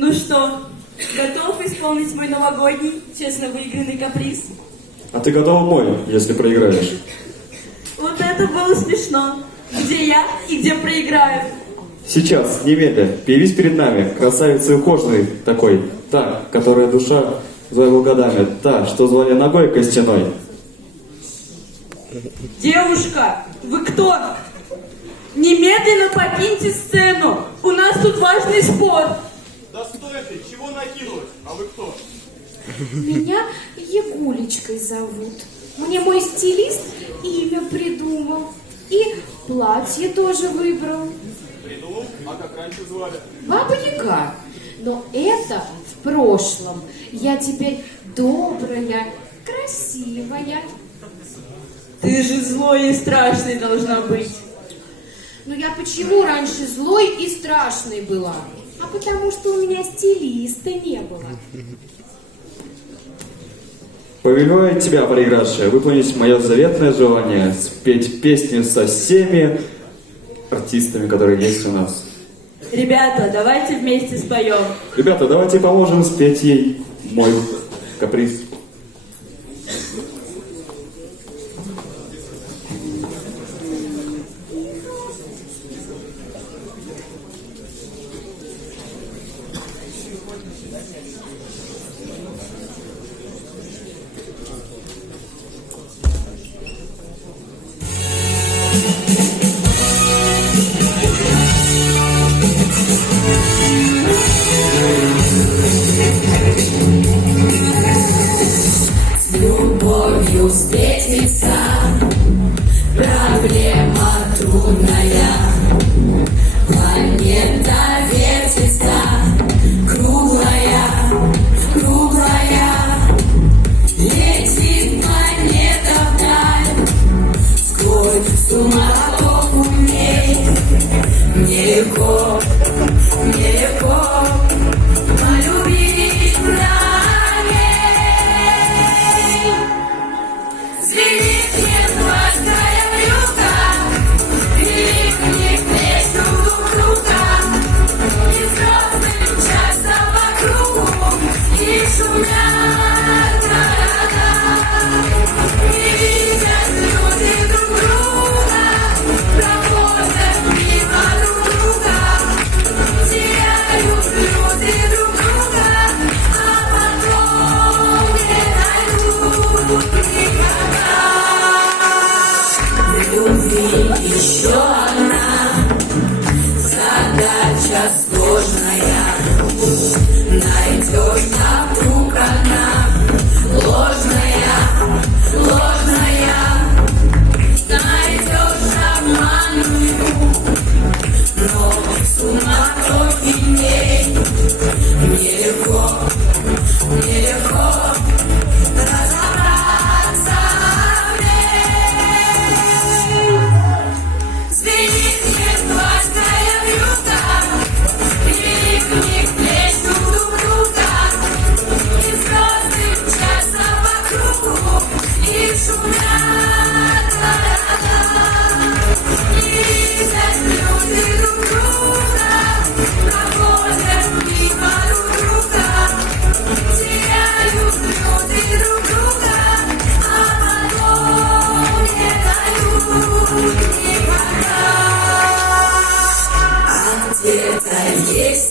Ну что, готов исполнить мой новогодний, честно выигранный каприз? А ты готова мой, если проиграешь? Вот это было смешно. Где я и где проиграю? Сейчас, немедля, появись перед нами, красавица и ухоженный такой, та, которая душа звала годами, та, что звали ногой костяной. Девушка, вы кто? Немедленно покиньте сцену. У нас тут важный спор. Да стой ты, чего накинулась? А вы кто? Меня Егулечкой зовут. Мне мой стилист имя придумал. И платье тоже выбрал. Придумал? А как раньше звали? Баба Яга. Но это в прошлом. Я теперь добрая, красивая. Ты же злой и страшный должна быть. Но я почему раньше злой и страшной была? А потому что у меня стилиста не было. Повелеваю тебя, проигравшая, выполнить мое заветное желание, спеть песню со всеми артистами, которые есть у нас. Ребята, давайте вместе споем. Ребята, давайте поможем спеть ей мой каприз. Любовью встретиться, проблема трудная. Планета вертится, круглая, круглая. Летит планета вдаль, сквозь суматоху дней. Мне легко полюбить вдали. Звенит январская вьюга, крик плеч друг друга, и звезды мчатся вокруг, и шумят города. И видят люди друг друга, проходят мимо друг друга, теряют люди друг друга, а потом не найдут никогда. Любви еще одна задача сложная. Найдешь вдруг одна ложная, ложная. Найдешь обманную, но в суматохе дней мне легко разобраться в ней. Звенит январская вьюга, крик плеч друг друга, и звезды мчатся вокруг, и шумят города. И видят люди друг друга, проходят мимо друг друга, теряют люди друг друга, а потом не дают никогда. А где-то есть